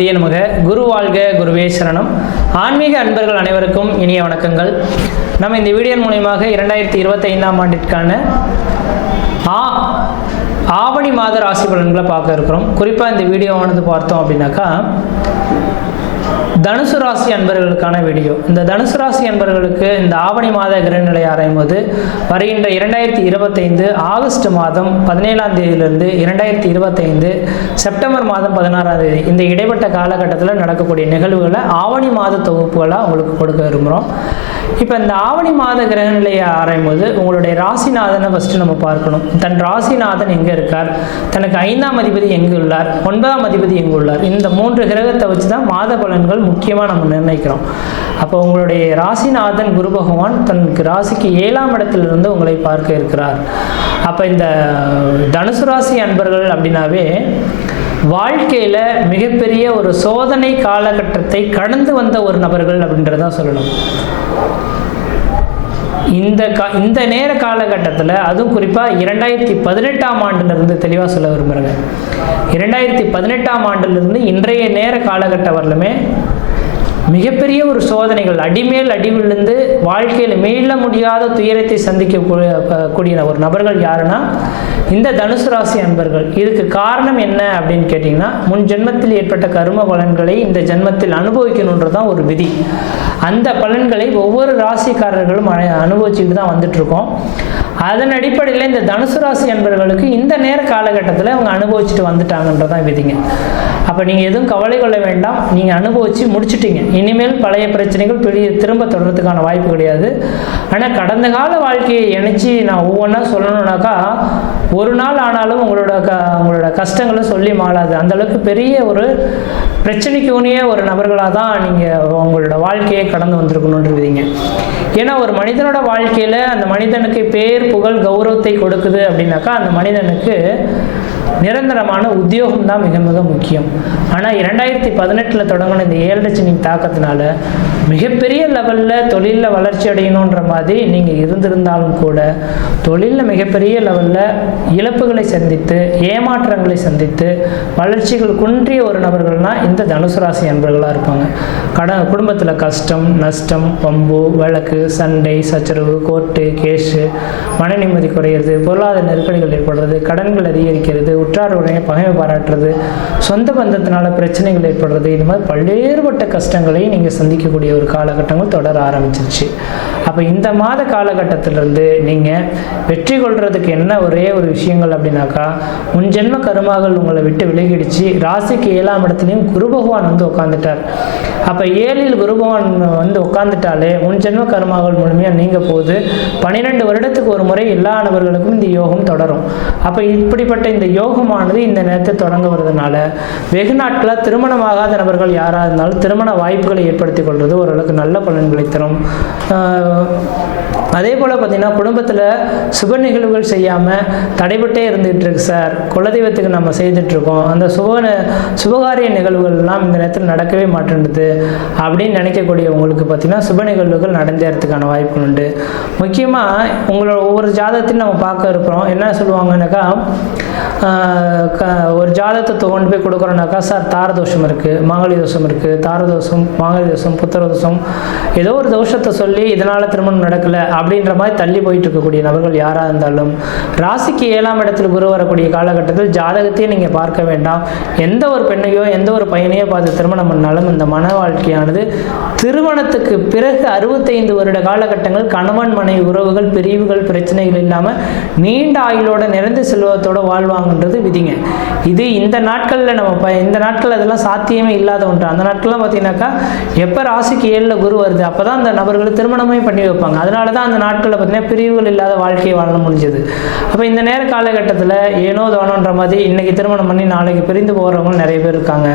கணபதியே நமக. குரு வாழ்க, குருவே சரணம். ஆன்மீக அன்பர்கள் அனைவருக்கும் இனிய வணக்கங்கள். நம்ம இந்த வீடியோ மூலமாக 2025ஆம் ஆண்டிற்கான ஆவணி மாத ராசி பலன்களை பார்க்க இருக்கிறோம். குறிப்பாக இந்த வீடியோவானது பார்த்தோம் அப்படின்னாக்கா தனுசு ராசி அன்பர்களுக்கான வீடியோ. இந்த தனுசு ராசி அன்பர்களுக்கு இந்த ஆவணி மாத கிரகநிலை ஆராயும் போது வருகின்ற 2025 ஆகஸ்ட் மாதம் 17ஆம் தேதியிலிருந்து 2025 செப்டம்பர் மாதம் 16ஆம் தேதி இந்த இடைப்பட்ட காலகட்டத்தில் நடக்கக்கூடிய நிகழ்வுகளை ஆவணி மாத தொகுப்புகளாக உங்களுக்கு கொடுக்க விரும்புகிறோம். இப்போ இந்த ஆவணி மாத கிரகநிலையை ஆராயும் போது உங்களுடைய ராசிநாதனை ஃபஸ்ட்டு நம்ம பார்க்கணும். தன் ராசிநாதன் எங்கே இருக்கார், தனக்கு 5ஆம் அதிபதி எங்கு உள்ளார், 9ஆம் அதிபதி எங்கு உள்ளார், இந்த 3 கிரகத்தை வச்சு தான் மாத பலன்கள் முக்கியமாக நம்ம நிர்ணயிக்கிறோம். அப்போ உங்களுடைய ராசிநாதன் குரு பகவான் தனக்கு ராசிக்கு 7ஆம் இடத்திலிருந்து உங்களை பார்க்க இருக்கிறார். அப்போ இந்த தனுசு ராசி அன்பர்கள் அப்படின்னாவே வாழ்க்கையில் மிகப்பெரிய ஒரு சோதனை காலகட்டத்தை கடந்து வந்த ஒரு நபர்கள் அப்படின்றதான் சொல்லணும். இந்த நேர காலகட்டத்தில் அதுவும் குறிப்பாக 2018ஆம் ஆண்டிலிருந்து தெளிவாக சொல்ல விரும்புகிறேங்க. 2018ஆம் ஆண்டிலிருந்து இன்றைய நேர காலகட்டம் வரலுமே மிகப்பெரிய ஒரு சோதனைகள், அடிமேல் அடி விழுந்து வாழ்க்கையில் மீள முடியாத துயரத்தை சந்திக்கக்கூடிய ஒரு நபர்கள் யாருன்னா இந்த தனுசு ராசி அன்பர்கள். இதுக்கு காரணம் என்ன அப்படின்னு கேட்டிங்கன்னா, முன் ஜென்மத்தில் ஏற்பட்ட கர்ம பலன்களை இந்த ஜென்மத்தில் அனுபவிக்கணுன்றதான் ஒரு விதி. அந்த பலன்களை ஒவ்வொரு ராசிக்காரர்களும் அனுபவிச்சுட்டு தான் வந்துட்டுருக்கோம். அதன் அடிப்படையில் இந்த தனுசு ராசி அன்பர்களுக்கு இந்த நேர காலகட்டத்தில் அவங்க அனுபவிச்சுட்டு வந்துட்டாங்கன்றதான் விதிங்க. அப்போ நீங்கள் எதுவும் கவலை கொள்ள வேண்டாம், நீங்கள் அனுபவித்து முடிச்சுட்டீங்க. இனிமேல் பழைய பிரச்சனைகள் திரும்ப தொடர்றதுக்கான வாய்ப்பு கிடையாது. ஆனால் கடந்த கால வாழ்க்கையை இணைச்சி நான் ஒவ்வொன்றா சொல்லணுன்னாக்கா ஒரு நாள் ஆனாலும் உங்களோட கஷ்டங்களை சொல்லி மாளாது. அந்தளவுக்கு பெரிய ஒரு பிரச்சனைக்கு உனிய ஒரு நபர்களாக தான் நீங்கள் உங்களோட வாழ்க்கையை கடந்து வந்திருக்கணுன்ற விதிங்க. ஏன்னா ஒரு மனிதனோட வாழ்க்கையில் அந்த மனிதனுக்கு பேர், புகழ், கௌரவத்தை கொடுக்குது அப்படின்னாக்கா அந்த மனிதனுக்கு நிரந்தரமான உத்தியோகம் தான் மிக மிக முக்கியம். ஆனால் 2018 தொடங்கின இந்த 7 சனி தாக்கத்தினால மிகப்பெரிய லெவலில் தொழிலில் வளர்ச்சி அடையணுன்ற மாதிரி நீங்கள் இருந்திருந்தாலும் கூட தொழிலில் மிகப்பெரிய லெவலில் இழப்புகளை சந்தித்து, ஏமாற்றங்களை சந்தித்து, வளர்ச்சிகள் குன்றிய ஒரு நபர்கள்னால் இந்த தனுசு ராசி அன்பர்களாக இருப்பாங்க. குடும்பத்தில் கஷ்டம், நஷ்டம், பம்பு, வழக்கு, சண்டை, சச்சரவு, கோர்ட்டு, கேஸு, மன நிம்மதி குறையிறது, பொருளாதார நெருக்கடிகள் ஏற்படுறது, கடன்கள் அதிகரிக்கிறது, உற்றாருடைய பகைமை பாராட்டுறது, சொந்த பந்தத்தினால பிரச்சனைகள் ஏற்படுறது, இது மாதிரி பல்வேறுபட்ட கஷ்டங்களை நீங்கள் சந்திக்கக்கூடிய ஒரு காலகட்டங்கள் தொடர ஆரம்பிச்சிருச்சு. அப்போ இந்த மாத காலகட்டத்திலிருந்து நீங்கள் வெற்றி கொள்றதுக்கு என்ன ஒரே ஒரு விஷயங்கள் அப்படின்னாக்கா, முன் ஜென்ம கருமாகள் உங்களை விட்டு விலகிடுச்சு. ராசிக்கு 7ஆம் இடத்துலையும் குரு பகவான் வந்து உட்காந்துட்டார். அப்போ 7இல் குரு பகவான் வந்து உட்காந்துட்டாலே முன் ஜென்ம கருமாகள் முழுமையாக நீங்க போகுது. 12 வருடத்துக்கு ஒரு முறை எல்லா நபர்களுக்கும் இந்த யோகம் தொடரும். அப்போ இப்படிப்பட்ட இந்த யோகமானது இந்த நேரத்தை தொடங்க வருதுனால வெகு நாட்களாக திருமணமாகாத நபர்கள் யாராக இருந்தாலும் திருமண வாய்ப்புகளை ஏற்படுத்தி கொள்வது ஓரளவுக்கு நல்ல பலன்களை தரும். அதே போல் பார்த்திங்கன்னா குடும்பத்தில் சுப நிகழ்வுகள் செய்யாமல் தடைபட்டே இருந்துகிட்டு இருக்கு சார், குலதெய்வத்துக்கு நம்ம செய்துட்ருக்கோம், அந்த சுபகாரிய நிகழ்வுகள்லாம் இந்த நேரத்தில் நடக்கவே மாட்டேன்டுது அப்படின்னு நினைக்கக்கூடிய உங்களுக்கு பார்த்திங்கன்னா சுப நிகழ்வுகள் நடந்தேறதுக்கான வாய்ப்புகள் உண்டு. முக்கியமாக உங்களோட ஒவ்வொரு ஜாதகத்தையும் நம்ம பார்க்க இருக்கிறோம். என்ன சொல்லுவாங்கன்னாக்கா, ஒரு ஜாதகத்தை கொண்டு போய் கொடுக்குறோன்னாக்கா, சார் தாரதோஷம் இருக்குது, மாங்கலி தோஷம் இருக்குது, தாரதோஷம், மாங்கலி தோஷம், புத்திரதோஷம், ஏதோ ஒரு தோஷத்தை சொல்லி இதனால் திருமணம் நடக்கலை அப்படின்ற மாதிரி தள்ளி போயிட்டு இருக்கக்கூடிய நபர்கள் யாராக இருந்தாலும் ராசிக்கு 7ஆம் இடத்துல குரு வரக்கூடிய காலகட்டத்தில் ஜாதகத்தையே நீங்கள் பார்க்க வேண்டாம். எந்த ஒரு பெண்ணையோ எந்த ஒரு பையனையோ பார்த்து திருமணம் பண்ணாலும் இந்த மன வாழ்க்கையானது திருமணத்துக்கு பிறகு 65 வருட காலகட்டங்கள் கணவன் மனைவி உறவுகள், பிரிவுகள், பிரச்சனைகள் இல்லாமல் நீண்ட ஆயுளோட நிறைந்த செல்வத்தோட வாழ்வாங்கன்றது விதிங்க. இது இந்த நாட்களில் இந்த நாட்கள் அதெல்லாம் சாத்தியமே இல்லாத ஒன்று. அந்த நாட்கள்லாம் பார்த்தீங்கன்னாக்கா எப்போ ராசிக்கு 7ல் குரு வருது அப்போ தான் அந்த நபர்கள் திருமணமே பண்ணி வைப்பாங்க. அதனால தான் அந்த நாட்களில் பார்த்தீங்கன்னா பிரிவுகள் இல்லாத வாழ்க்கையை வாழ முடிஞ்சது. அப்போ இந்த நேர காலகட்டத்தில் ஏனோ தோணுன்ற மாதிரி இன்றைக்கி திருமணம் பண்ணி நாளைக்கு பிரிந்து போகிறவங்க நிறைய பேர் இருக்காங்க.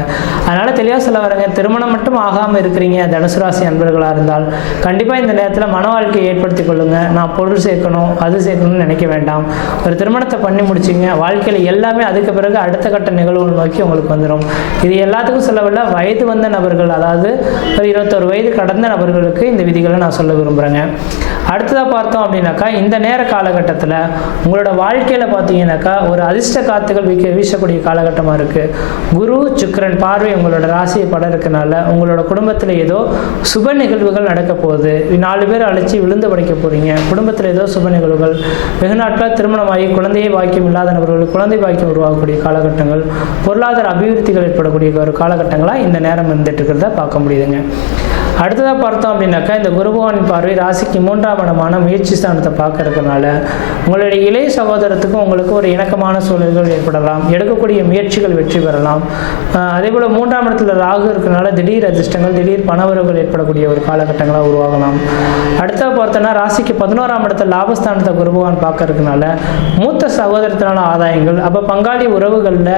அதனால் தெளிவாக சொல்ல வரங்க, திருமணம் மட்டும் ஆகாமல் இருக்கிறீங்க தனுசு ராசி அன்பர்களாக இருந்தால் கண்டிப்பாக இந்த நேரத்தில் மன வாழ்க்கையை ஏற்படுத்தி கொள்ளுங்கள். நான் பொருள் சேர்க்கணும், அது சேர்க்கணும்னு நினைக்க வேண்டாம். ஒரு திருமணத்தை பண்ணி முடிச்சிங்க, வாழ்க்கையில் எல்லாமே அதுக்கு பிறகு அடுத்த கட்ட நிகழ்வுகள் நோக்கி உங்களுக்கு வந்துடும். இது எல்லாத்துக்கும் சொல்லவில்லை, வயது வந்த நபர்கள், அதாவது ஒரு 21 வயது கடந்த நபர்களுக்கு இந்த விதிகளை நான் சொல்ல விரும்புகிறேங்க. அடுத்ததாக பார்த்தோம் அப்படின்னாக்கா, இந்த நேர காலகட்டத்தில் உங்களோட வாழ்க்கையில் பார்த்தீங்கன்னாக்கா ஒரு அதிர்ஷ்ட காத்துகள் வீசக்கூடிய காலகட்டமாக இருக்குது. குரு சுக்கிரன் பார்வை உங்களோட ராசியை பட இருக்கனால உங்களோட குடும்பத்தில் ஏதோ சுப நிகழ்வுகள் நடக்க போகுது. 4 பேர் அழைச்சி விழுந்து படைக்க போகிறீங்க. குடும்பத்தில் ஏதோ சுப நிகழ்வுகள், வெகு நாட்களாக திருமணமாகி குழந்தையை பாக்கியம் இல்லாத நபர்களுக்கு குழந்தை பாக்கியம் உருவாகக்கூடிய காலகட்டங்கள், பொருளாதார அபிவிருத்திகள் ஏற்படக்கூடிய ஒரு காலகட்டங்களாக இந்த நேரம் இருந்துட்டு இருக்கிறத பார்க்க முடியுதுங்க. அடுத்ததாக பார்த்தோம் அப்படின்னாக்கா, இந்த குரு பகவானின் பார்வை ராசிக்கு 3ஆம் இடமான முயற்சி ஸ்தானத்தை பார்க்க இருக்கிறனால உங்களுடைய இளைய சகோதரத்துக்கும் உங்களுக்கு ஒரு இணக்கமான சூழல்கள் ஏற்படலாம். எடுக்கக்கூடிய முயற்சிகள் வெற்றி பெறலாம். அதே போல் 3ஆம் இடத்துல ராகு இருக்கிறனால திடீர் அதிர்ஷ்டங்கள், திடீர் பணவரவுகள் ஏற்படக்கூடிய ஒரு காலகட்டங்களாக உருவாகலாம். அடுத்ததாக பார்த்தோன்னா, ராசிக்கு 11ஆம் இடத்துல லாபஸ்தானத்தை குரு பகவான் பார்க்க இருக்கனால மூத்த சகோதரத்தினால ஆதாயங்கள், அப்போ பங்காளி உறவுகளில்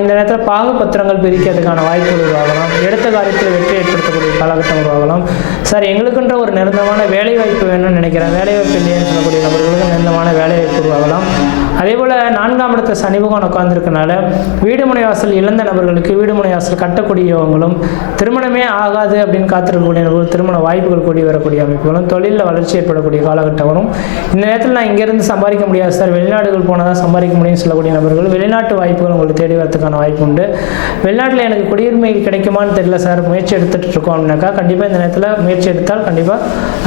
இந்த நேரத்தில் பாகுபத்திரங்கள் பிரிக்கிறதுக்கான வாய்ப்புகள் உருவாகலாம். எடுத்த காரியத்தில் வெற்றி ஏற்படுத்தக்கூடிய காலகட்டம் உருவாகலாம். சார், எங்களுக்குன்ற ஒரு நிரந்தரமான வேலை வாய்ப்பு வேணும்னு நினைக்கிறேன், வேலை வாய்ப்பு இல்லைன்னு சொல்லக்கூடிய நபர்களுக்கு நிரந்தரமான வேலை வாய்ப்பு உருவாகலாம். அதே போல் 4ஆம் இடத்துல சனி பகவான் உட்கார்ந்துருக்கனால வீடு முனை வாசல் இழந்த நபர்களுக்கு வீடு முனை வாசல் கட்டக்கூடியவங்களும், திருமணமே ஆகாது அப்படின்னு காத்திருக்கக்கூடிய நபர்கள் திருமண வாய்ப்புகள் கூடி வரக்கூடிய அமைப்புகளும், தொழிலில் வளர்ச்சி ஏற்படக்கூடிய காலகட்டம் வரும். இந்த நேரத்தில் நான் இங்கேருந்து சம்பாதிக்க முடியாது சார், வெளிநாடுகள் போனால் தான் சம்பாதிக்க முடியும்னு சொல்லக்கூடிய நபர்கள் வெளிநாட்டு வாய்ப்புகள் உங்களுக்கு தேடி வரதுக்கான வாய்ப்பு உண்டு. வெளிநாட்டில் எனக்கு குடியுரிமை கிடைக்குமான்னு தெரியல சார், முயற்சி எடுத்துகிட்டு இருக்கோம் அப்படின்னாக்கா கண்டிப்பாக இந்த நேரத்தில் முயற்சி எடுத்தால் கண்டிப்பாக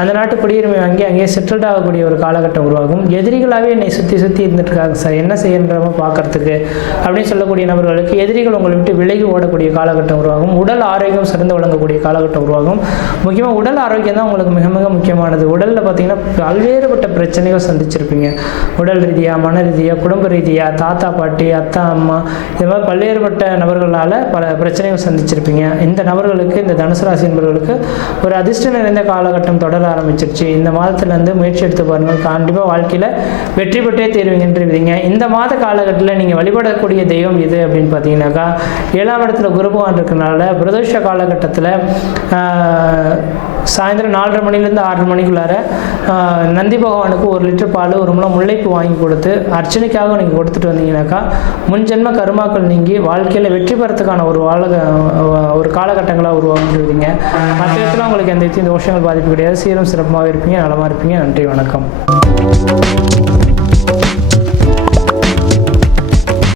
அந்த நாட்டு குடியுரிமை வாங்கி அங்கேயே செட்டில்ட் ஆகக்கூடிய ஒரு காலகட்டம் உருவாகும். எதிரிகளாகவே என்னை சுற்றி இருந்துட்டு இருக்காங்க சார், என்ன செய்யன்றமோ பார்க்கறதுக்கு அப்படின்னு சொல்லக்கூடிய நபர்களுக்கு எதிரிகள் உங்களை விட்டு விலகி ஓடக்கூடிய காலகட்டம் உருவாகும். உடல் ஆரோக்கியம் சிறந்து வழங்கக்கூடிய காலகட்டம் உருவாகும். முக்கியமாக உடல் ஆரோக்கியம் தான் உங்களுக்கு மிக மிக முக்கியமானது. உடலில் பார்த்தீங்கன்னா பல்வேறுபட்ட பிரச்சனைகள் சந்திச்சிருப்பீங்க. உடல் ரீதியாக, மன ரீதியாக, குடும்ப ரீதியாக, தாத்தா பாட்டி, அத்தா அம்மா, இது மாதிரி பல்வேறுபட்ட நபர்களால் பல பிரச்சனைகள் சந்திச்சிருப்பீங்க. இந்த நபர்களுக்கு, இந்த தனுசு ராசி நபர்களுக்கு ஒரு அதிர்ஷ்டம் நிறைந்த காலகட்டம் தொடர ஆரம்பிச்சிருச்சு. இந்த மாதத்துலேருந்து முயற்சி எடுத்து பாருங்கள், கண்டிப்பாக வாழ்க்கையில் வெற்றி பெற்றே தேர்வுங்கன்றீங்க. இந்த மாத காலகட்டத்தில் நீங்கள் வழிபடக்கூடிய தெய்வம் எது அப்படின்னு பார்த்தீங்கன்னாக்கா, 7ஆம் இடத்துல குரு பகவான் இருக்கிறனால பிரதோஷ காலகட்டத்தில் சாயந்தரம் 4:30 மணிலேருந்து 6 மணிக்குள்ளார நந்தி பகவானுக்கு 1 லிட்டர் பால், 1 முழம் முல்லைப்பூ வாங்கி கொடுத்து அர்ச்சனைக்காக நீங்கள் கொடுத்துட்டு வந்தீங்கன்னாக்கா முன்ஜென்ம கருமாக்கள் நீங்கி வாழ்க்கையில் வெற்றி பெறத்துக்கான ஒரு காலகட்டங்களாக உருவாகிடுவீங்க. மற்ற இடத்துல உங்களுக்கு எந்த விதத்தையும் தோஷங்கள் பாதிப்பு கிடையாது. சீரும் சிறப்பாக இருப்பீங்க, நலமாக இருப்பீங்க. நன்றி, வணக்கம்.